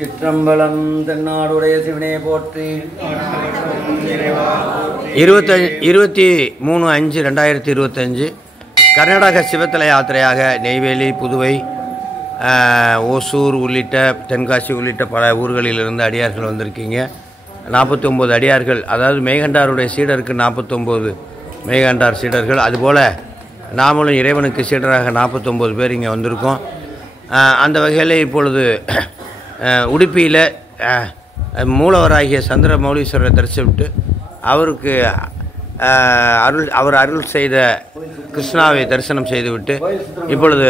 சிற்றம்பலம் தென்னாடுடைய சிவனே போற்றி. 23/5/2025 கர்நாடக சிவத்தல யாத்திரையாக நெய்வேலி, புதுவை, ஓசூர் உள்ளிட்ட தென்காசி உள்ளிட்ட பல ஊர்களிலிருந்து அடியார்கள் வந்திருக்கீங்க. 49 அடியார்கள், அதாவது மெய்கண்டாருடைய சீடருக்கு 49 மெய்கண்டார் சீடர்கள். அதுபோல் நாமளும் இறைவனுக்கு சீடராக 49 பேர் இங்கே வந்திருக்கோம். அந்த வகையில் இப்பொழுது உடுப்பியில் மூலவராகிய சந்திரமௌலீஸ்வரரை தரிசிவிட்டு அவருக்கு அவர் அருள் செய்த கிருஷ்ணாவை தரிசனம் செய்துவிட்டு இப்பொழுது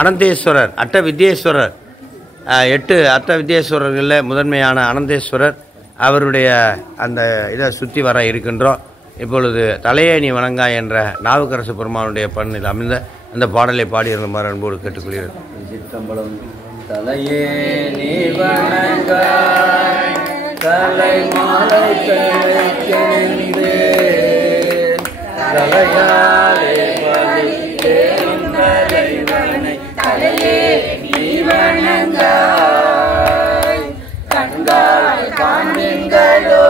அனந்தேஸ்வரர், வித்யேஸ்வரர், 8 வித்யேஸ்வரர்களில் முதன்மையான அனந்தேஸ்வரர் அவருடைய அந்த இதை சுற்றி வர இருக்கின்றோம். இப்பொழுது தலையே நீ வணங்காய் என்ற நாவுக்கரசு பெருமானுடைய பண்ணில் அமைந்த அந்த பாடலை பாடியிருந்தமாறு அன்போடு கேட்டுக்கொள்கிறேன். சித்தம்பலம் தலையே நீ வணங்காய் தலை மாலை கழிக்கின்றே தலையாலே வலித்தேன் தலைவனை தலையே நீ வணங்காய் கண்கால் காண்பீங்களோ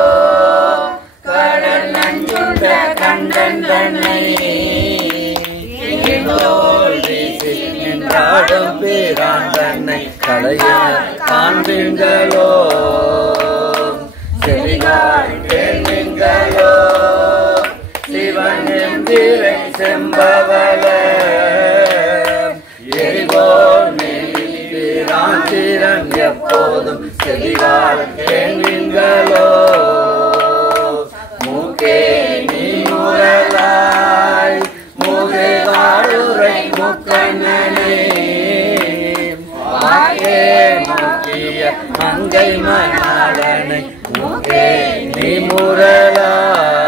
கடல் நஞ்சுண்ட கண்டன் தன்னை நின்றாடும் பேரான் தன்னை தலைய காண்பீங்களோ செவிகாய் கேள்வீங்களோ சிவன் எந்திரை செம்பவல எரிபோல் மேரான் திறன் எப்போதும் செவிகாய் கேள்வீங்களோ மூக்கே நீ முரலாய் முகே வாடுரை முக்கண்ணனே வாயே முக்கிய மங்கை மணாளனை மூக்கே நீ முரலாய்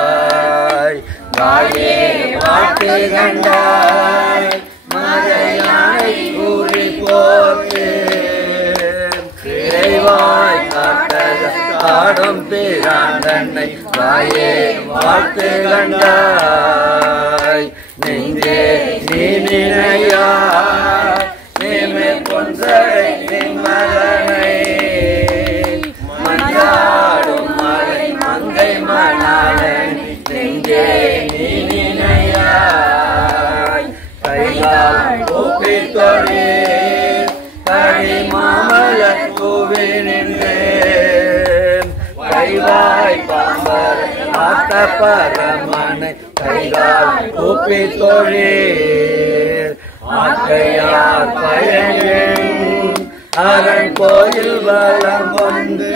வாயே வாட்டு கண்டாய் மறையாய் கூறி போட்டு இறைவாய் காட்டத காடும் பேராண்டனை வாயே வாட்டு கண்டாய் நெஞ்சே நீ நினையாய் நேமே பொன்சடை நிம்மலனை மஞ்சாடும் மலை மங்கை மணாளன் நெஞ்சே நீ நினையாய் கைகால் கூப்பி தொழில் கடி மாமலர் கூவி நின்றேன் கைவாய் பாம்பர் ஆத்த பரமனை கைகால் கூப்பி தொழில் ஆக்கையார் பயன் அரண் கோயில் வளம் வந்து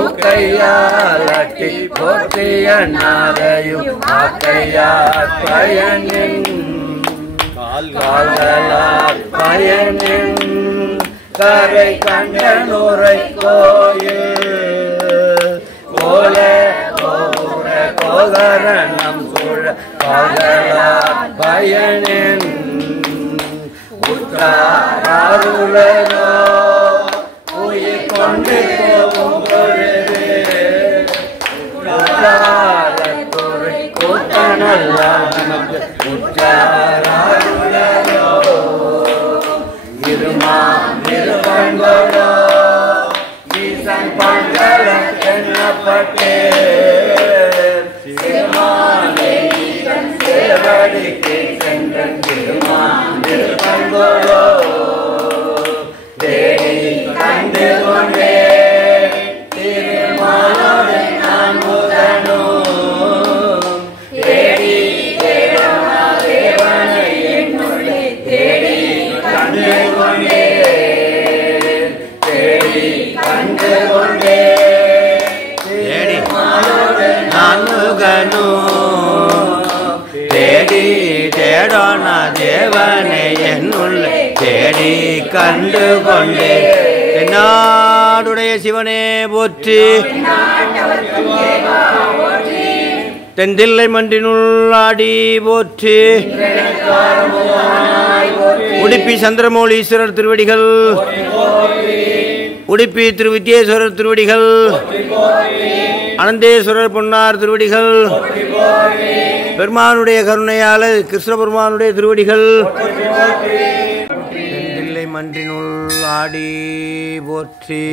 ஊக்கையால் அட்டி போற்றிய நாரையும் ஆக்கையார் பயனின் கால்களால் பயனின் கரை கண்டனுரை கோயில் கோல கோபுர கோகரணம் சூழ கால்களால் பயனின் உற்றாருளரோ உயிர் கொண்டு போகும் பொழுது உற்றாரத்துறை கூட்டனெல்லாம் நமக்கு உற்றாருளரோ இருமாங்கோடோ ஈசன் பண்களம் எண்ணப்பட்டே சிறுமானே ஈசன் சேவடிக்கு சென்றன் திருமாங்கோடோ தேடி கண்டு கொண்டே திருமாலோடு நான் முதனும் தேடி தேவனை என்னுள்ளே தேடி கண்டு கொண்டே தேடி கண்டு கொண்டே திருமாலோடு நான் முதனும் தேடி தேடோன தேவனை என்னுள்ளே தேடி கண்டு கொண்டே தென்னாடுடைய சிவனே போற்றி. தென்தில்லை மன்றினுள்ளாடி போற்றி. உடுப்பி சந்திரமௌலீஸ்வரர் திருவடிகள், உடுப்பி திரு வித்யேஸ்வரர் திருவடிகள், அனந்தேஸ்வரர் பொன்னார் திருவடிகள், பெருமானுடைய கருணையால் கிருஷ்ண பெருமானுடைய திருவடிகள், மன்றினுள் ஆடி போற்றி.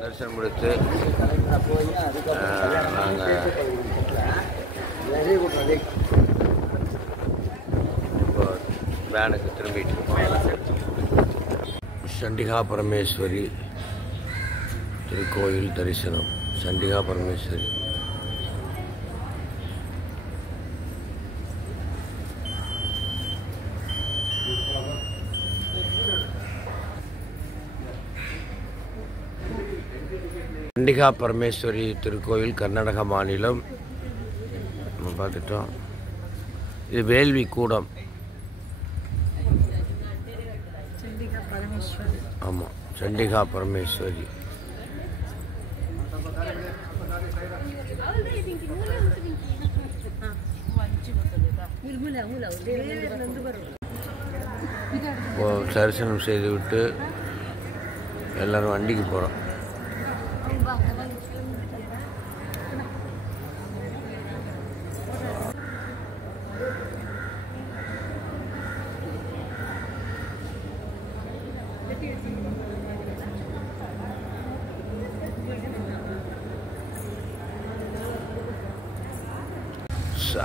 தரிசனம் முடித்து நாங்கள் வேனுக்கு திரும்பிட்டு சண்டிகா பரமேஸ்வரி திருக்கோயில் தரிசனம். சண்டிகா பரமேஸ்வரி சண்டிகா பரமேஸ்வரி திருக்கோயில் கர்நாடக மாநிலம் நம்ம பார்த்துட்டோம். இது வேள்வி கூடம். ஆமாம், சண்டிகா பரமேஸ்வரி. தரிசனம் செய்துவிட்டு எல்லாரும் வண்டிக்கு போகிறோம்.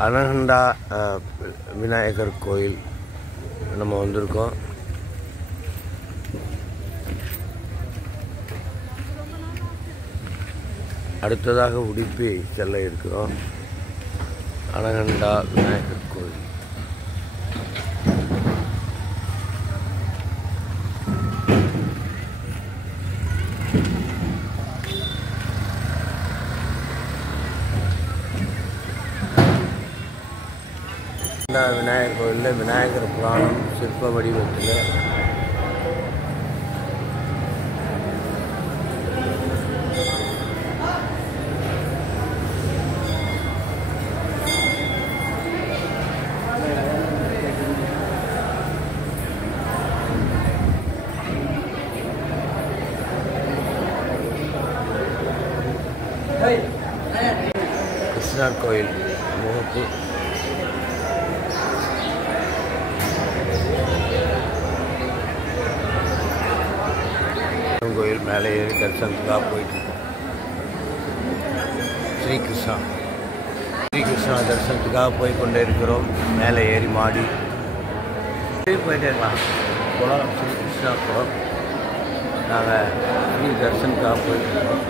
அனகண்டா விநாயகர் கோயில் நம்ம வந்திருக்கோம். அடுத்ததாக உடுப்பி செல்ல இருக்கிறோம். அனகண்டா விநாயகர் கோயில். விநாயகர் கோயிலில் விநாயகர் புராணம் சிற்ப வடிவத்தில் கிருஷ்ணர் கோயில் முகப்பு. கோயில் மேலே ஏறி தரிசனத்துக்காக போயிட்டுருக்கோம். ஸ்ரீகிருஷ்ணா தரிசனத்துக்காக போய்கொண்டே இருக்கிறோம். மேலே ஏறி மாடி போயிட்டே இருக்கலாம். குளம் ஸ்ரீகிருஷ்ணா குளம். நாங்கள் ஸ்ரீ தரிசனத்துக்காக போயிட்டுருக்கோம்.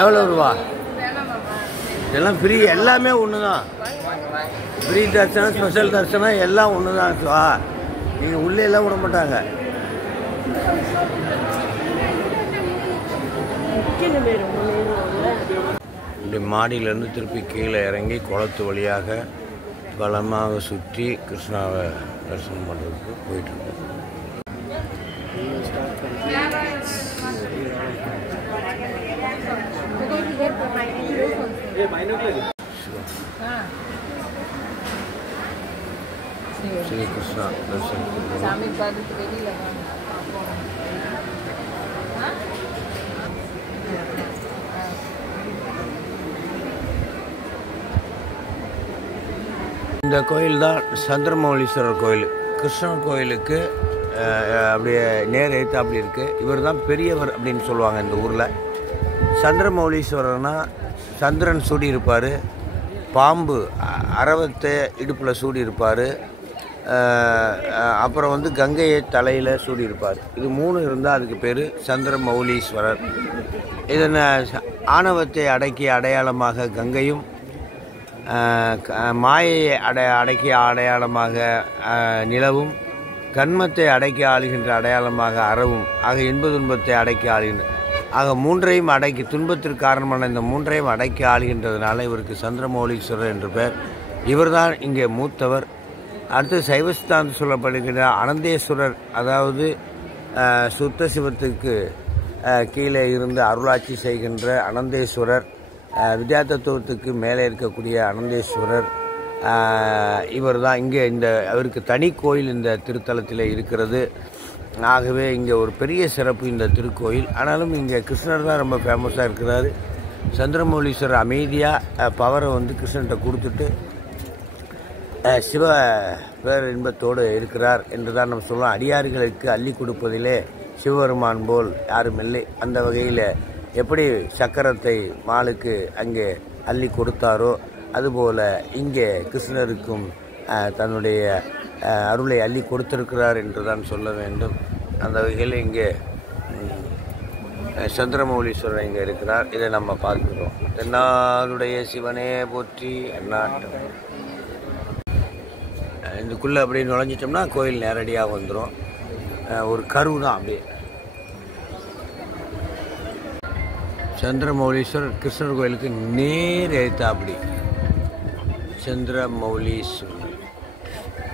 எவ்வளோ ரூபா? இதெல்லாம் ஃப்ரீ, எல்லாமே ஒன்று தான். ஃப்ரீ தரிசனம், ஸ்பெஷல் தரிசனம் எல்லாம் ஒன்று தான். நீங்கள் உள்ளே எல்லாம் விட மாட்டாங்க. இப்படி மாடியிலேருந்து திருப்பி கீழே இறங்கி குளத்து வழியாக பலமாக சுற்றி கிருஷ்ணாவை தரிசனம் பண்ணுறதுக்கு போயிட்டுருக்கோம். श्री कृष्णा दर्शन இந்த கோயில் தான் சந்திரமௌலீஸ்வரர் கோயில். கிருஷ்ணன் கோயிலுக்கு அப்படியே நேர் எழுத்து அப்படி இருக்குது. இவர் தான் பெரியவர் அப்படின்னு சொல்லுவாங்க இந்த ஊரில். சந்திரமௌலீஸ்வரர்னா சந்திரன் சூடி இருப்பார், பாம்பு அரவத்தை இடுப்பில் சூடி இருப்பார், அப்புறம் வந்து கங்கையை தலையில் சூடியிருப்பார். இது 3 இருந்தால் அதுக்கு பேர் சந்திரமௌலீஸ்வரர். இதனை ஆணவத்தை அடக்கிய அடையாளமாக கங்கையும், மாயையை அடக்கிய அடையாளமாக நிலவும், கண்மத்தை அடக்கி ஆளுகின்ற அடையாளமாக அறவும், ஆக இன்ப துன்பத்தை அடக்கி ஆளுகின்ற, ஆக 3ஐயும் அடக்கி, துன்பத்திற்கு காரணமான இந்த 3ஐயும் அடக்கி ஆளுகின்றதுனால இவருக்கு சந்திரமௌலீஸ்வரர் என்று பெயர். இவர்தான் இங்கே மூத்தவர். அடுத்து சைவஸ்தாந்து சொல்லப்படுகின்ற அனந்தேஸ்வரர், அதாவது சுத்த சிவத்துக்கு கீழே இருந்து அருளாட்சி செய்கின்ற அனந்தேஸ்வரர், வித்யா தத்துவத்துக்கு மேலே இருக்கக்கூடிய அனந்தேஸ்வரர், இவர் தான் இங்கே அவருக்கு தனி கோயில் இந்த திருத்தலத்தில் இருக்கிறது. ஆகவே இங்கே ஒரு பெரிய சிறப்பு இந்த திருக்கோயில். ஆனாலும் இங்கே கிருஷ்ணர் தான் ரொம்ப ஃபேமஸாக இருக்கிறாரு. சந்திரமௌலீஸ்வரர் அமைதியாக பவரை வந்து கிருஷ்ணன்கிட்ட கொடுத்துட்டு சிவ பேரின்பத்தோடு இருக்கிறார் என்று தான் நம்ம சொல்லலாம். அடியார்களுக்கு அள்ளி கொடுப்பதிலே சிவபெருமான் போல் யாரும் இல்லை. அந்த வகையில் எப்படி சக்கரத்தை மாலுக்கு அங்கே அள்ளி கொடுத்தாரோ அதுபோல் இங்கே கிருஷ்ணருக்கும் தன்னுடைய அருளை அள்ளி கொடுத்திருக்கிறார் என்று தான் சொல்ல வேண்டும். அந்த வகையில் இங்கே சந்திரமௌலீஸ்வரர் இங்கே இருக்கிறார். இதை நம்ம பார்க்கிறோம். தென்னாளுடைய சிவனே போற்றி அந்நாட்டம். இதுக்குள்ளே அப்படியே நுழைஞ்சிட்டோம்னா கோயில் நேரடியாக வந்துடும். ஒரு கரு தான் அப்படியே. சந்திரமௌலீஸ்வரர் கிருஷ்ணர் கோயிலுக்கு நேர் எழுத்தாப்படி சந்திரமௌலீஸ்வரர்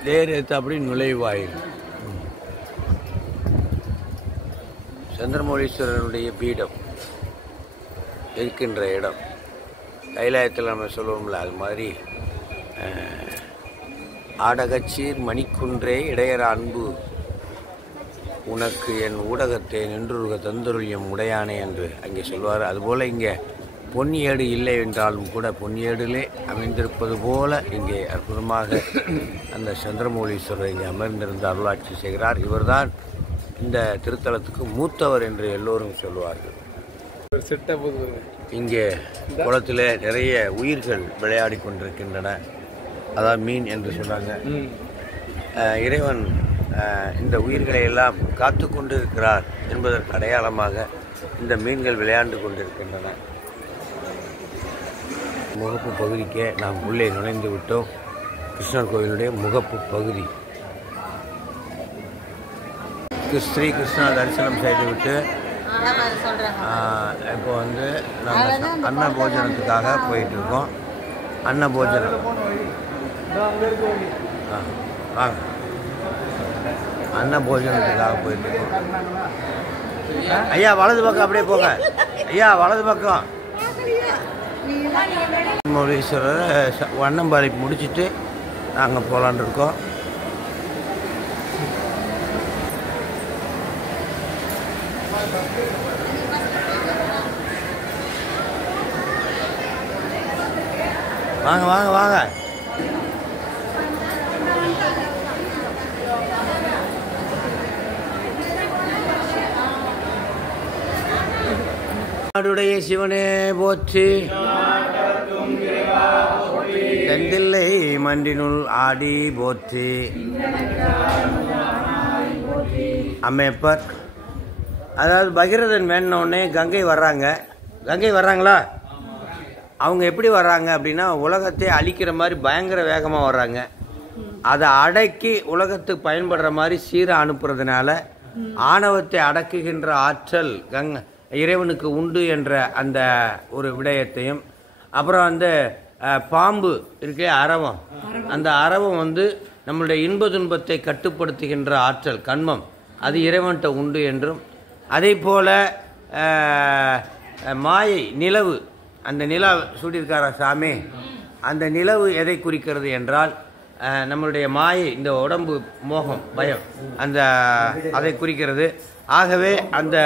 நேர் எழுத்தாப்படி நுழைவாயில். சந்திரமௌலீஸ்வரனுடைய பீடம் இருக்கின்ற இடம் கைலாயத்தில் நம்ம சொல்லுவோம்ல, அது மாதிரி ஆடகச்சீர் மணிக்குன்றே இடையற அன்பு உனக்கு என் ஊடகத்தை நின்றுருக தந்துருளியம் உடையானே என்று அங்கே சொல்வார். அதுபோல் இங்கே பொன்னியேடு இல்லை என்றாலும் கூட பொன்னியேடிலே அமைந்திருப்பது போல இங்கே அற்புதமாக அந்த சந்திரமௌலீஸ்வரர் இங்கே அமர்ந்திருந்து அருளாட்சி செய்கிறார். இவர்தான் இந்த திருத்தலத்துக்கு மூத்தவர் என்று எல்லோரும் சொல்வார்கள். இங்கே குளத்தில் நிறைய உயிர்கள் விளையாடி கொண்டிருக்கின்றன. அதான் மீன் என்று சொல்கிறாங்க. இறைவன் இந்த உயிர்களை எல்லாம் காத்து கொண்டு இருக்கிறார் என்பதற்கு அடையாளமாக இந்த மீன்கள் விளையாண்டு கொண்டிருக்கின்றன. முகப்பு பகுதிக்கே நாம் உள்ளே நுழைந்து விட்டோம். கிருஷ்ணர் கோயிலுடைய முகப்பு பகுதி. ஸ்ரீ கிருஷ்ணா தரிசனம் செய்துவிட்டு இப்போ வந்து நாங்கள் அன்ன போஜனத்துக்காக போயிட்டு இருக்கோம். அன்ன போஜனம் வாங்க, அன்ன போஜனத்துக்காக போயிட்டு இருக்கோம். ஐயா வலது பக்கம் அப்படியே போங்க. ஐயா வலது பக்கம். மௌலீஸ்வரர் வண்ணம்பாறை முடிச்சுட்டு நாங்கள் போகலான் இருக்கோம். வாங்க வாங்க வாங்க. நாடுடைய சிவனே போற்றி, தெந்தில்லை மன்றினுள் ஆடி போற்றி. அம்மையப்பர், அதாவது பகீரதன் வேணுன்னே கங்கை வர்றாங்க. கங்கை வர்றாங்களா? அவங்க எப்படி வர்றாங்க அப்படின்னா, உலகத்தை அழிக்கிற மாதிரி பயங்கர வேகமாக வர்றாங்க. அதை அடக்கி உலகத்துக்கு பயன்படுற மாதிரி சீராக அனுப்புறதுனால ஆணவத்தை அடக்குகின்ற ஆற்றல் இறைவனுக்கு உண்டு என்ற அந்த ஒரு விடயத்தையும், அப்புறம் அந்த பாம்பு இருக்கே அரவம், அந்த அரவம் வந்து நம்மளுடைய இன்ப துன்பத்தை கட்டுப்படுத்துகின்ற ஆற்றல் கண்மம், அது இறைவன்கிட்ட உண்டு என்றும், அதே போல் மாயை நிலவு, அந்த நிலா சூடியிருக்காரா சாமி, அந்த நிலவு எதை குறிக்கிறது என்றால் நம்மளுடைய மாயை, இந்த உடம்பு மோகம் பயம், அதை குறிக்கிறது. ஆகவே அந்த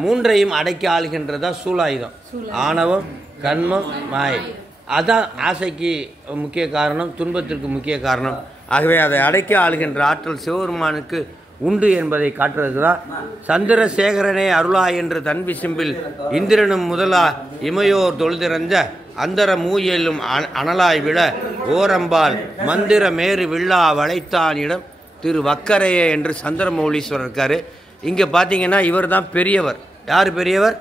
மூன்றையும் அடக்கி ஆளுகின்றதா சூலாயுதம். ஆணவம், கண்மம், மாயை. அதான் ஆசைக்கு முக்கிய காரணம், துன்பத்திற்கு முக்கிய காரணம். ஆகவே அதை அடக்கி ஆளுகின்ற ஆற்றல் சிவபெருமானுக்கு உண்டு என்பதை காட்டுறதுக்கு தான் சந்திரசேகரனே அருளா என்று தன்பி சிம்பில் இந்திரனும் முதலா இமையோர் தொழுதிறஞ்ச அந்தர மூயலும் அனலாய் விட ஓரம்பால் மந்திர மேறு வில்லா வளைத்தானிடம் திரு வக்கரைய என்று சந்திரமௌலீஸ்வரர் இருக்காரு. இங்கே பார்த்தீங்கன்னா இவர் தான் பெரியவர். யார் பெரியவர்?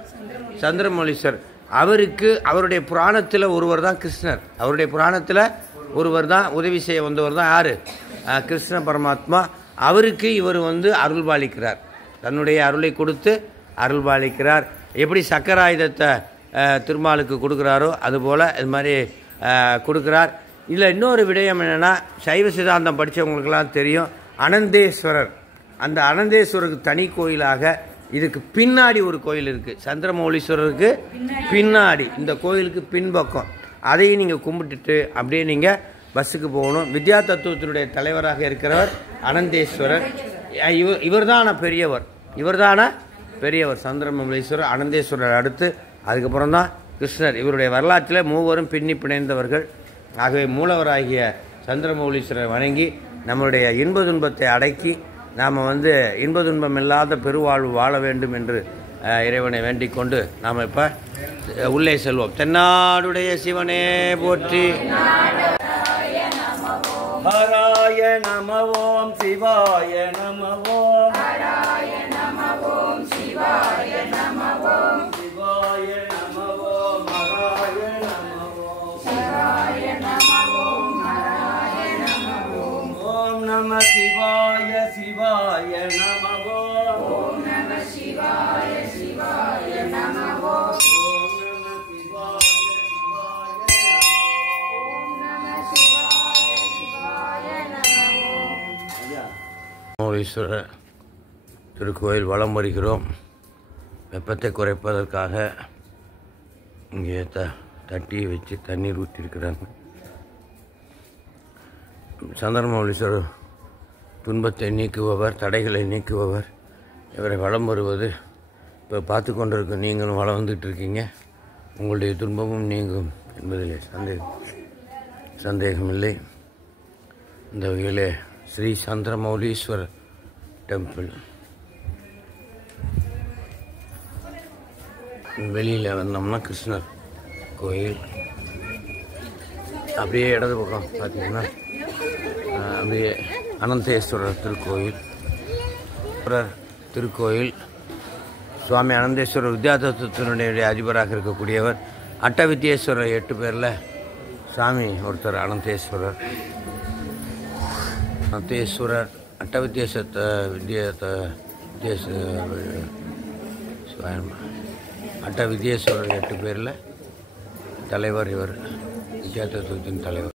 சந்திரமௌலீஸ்வரர். அவருக்கு அவருடைய புராணத்தில் ஒருவர் தான் கிருஷ்ணர். அவருடைய புராணத்தில் ஒருவர் தான் உதவி செய்ய வந்தவர் தான் யார்? கிருஷ்ண பரமாத்மா. அவருக்கு இவர் அருள்பாலிக்கிறார். தன்னுடைய அருளை கொடுத்து அருள்பாலிக்கிறார். எப்படி சக்கராயுதத்தை திருமாலுக்கு கொடுக்குறாரோ அதுபோல் இது மாதிரி கொடுக்குறார். இதில் இன்னொரு விடயம் என்னென்னா, சைவ சித்தாந்தம் படித்தவங்களுக்கெல்லாம் தெரியும், அனந்தேஸ்வரர். அந்த அனந்தேஸ்வரருக்கு தனி கோயிலாக இதுக்கு பின்னாடி ஒரு கோயில் இருக்குது. சந்திரமௌலீஸ்வரருக்கு பின்னாடி இந்த கோயிலுக்கு பின்பக்கம். அதையும் நீங்கள் கும்பிட்டுட்டு அப்படியே நீங்கள் பஸ்ஸுக்கு போகணும். வித்யா தத்துவத்தினுடைய தலைவராக இருக்கிறவர் அனந்தேஸ்வரர். இவர் பெரியவர். பெரியவர் சந்திரமௌலீஸ்வரர். அனந்தேஸ்வரர் அடுத்து அதுக்கப்புறம் தான் கிருஷ்ணர். இவருடைய வரலாற்றில் மூவரும் பின்னி பிணைந்தவர்கள். ஆகவே மூலவராகிய சந்திரமௌலீஸ்வரரை வணங்கி நம்முடைய இன்ப துன்பத்தை அடக்கி நாம் இன்ப துன்பம் இல்லாத பெருவாழ்வு வாழ வேண்டும் என்று இறைவனை வேண்டிக் கொண்டு நாம் இப்போ உள்ளே செல்வோம். தென்னாடுடைய சிவனே போற்றி. ஹராய நம ஓம் சிவாய நம ஓம். ஹராய நம ஓம் சிவாய நம ஓம். சிவாய நம ஓம் ஹராய நம ஓம். சிவாய நம ஓம் ஹராய நம ஓம். ஓம் நம சிவாய சிவாய நம ஓம். ஓம் நம சிவாய சிவாய நம ஓம். ஓம் நம சிவாய மௌலீஸ்வரர் திருக்கோயில் வலம் வருகிறோம். வெப்பத்தை குறைப்பதற்காக இங்கே தட்டி வச்சு தண்ணீர் ஊற்றிருக்கிறாங்க. சந்திரமௌலீஸ்வரர் துன்பத்தை நீக்குபவர், தடைகளை நீக்குபவர். இவரை வலம் வருவது இப்போ பார்த்து கொண்டிருக்க நீங்களும் வளம் வந்துட்டு இருக்கீங்க. உங்களுடைய துன்பமும் நீங்கும் என்பதிலே சந்தேகமில்லை. இந்த வகையிலே ஸ்ரீ சந்திரமௌலீஸ்வரர் டெம்பிள் வெளியில் வந்தோம்னா கிருஷ்ணர் கோயில். அப்படியே இடது பக்கம் பார்த்தீங்கன்னா அப்படியே அனந்தேஸ்வரர் திருக்கோயில். சுவாமி அனந்தேஸ்வரர் வித்யா தத்துவத்தினுடைய அதிபராக இருக்கக்கூடியவர். அட்டவித்யேஸ்வரர் 8 பேரில் சாமி ஒருத்தர் அனந்தேஸ்வரர். அட்டவித்யேஸ்வரர் 8 பேரில் தலைவர். இவர் வித்யா தத்துவத்தின் தலைவர்.